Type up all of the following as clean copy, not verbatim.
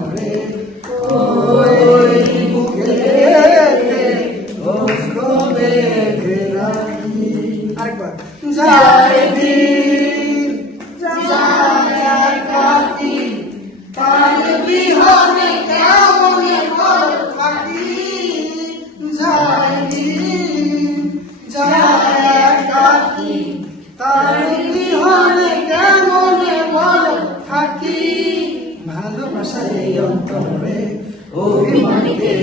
মরে ওই বুকেতে দুঃখ বেঁধে রাখি। আরেকবার যায় দিন যায় কাটি তার বিহনে কেমনে ঘর থাকি। যায় দিন যায় কাটি তার বিহনে কেমনে ঘর থাকি। ভালোবাসার এই অন্তরে অভিমানীতে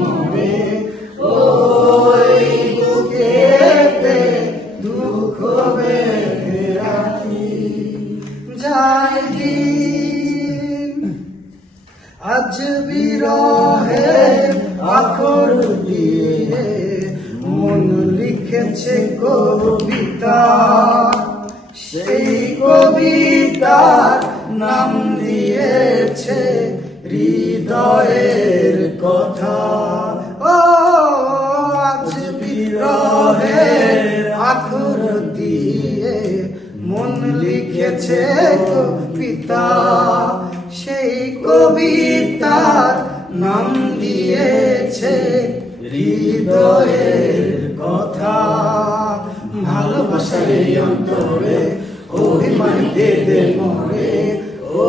মরে ওই বুকেতে দুঃখ বেঁধে রাখি। যায় দিন আজ বিরহে আখর দিয়ে মন লিখেছে কবিতা। সেই কবিতার নাম দিয়েছে হৃদয়ের কথা। ও আজ বিরহের আখর দিয়ে মন লিখেছে কবিতা। সেই কবিতার নাম দিয়েছে হৃদয়ের কথা। ভালোবাসার এই অন্তরে অভিমানীতে মরে ও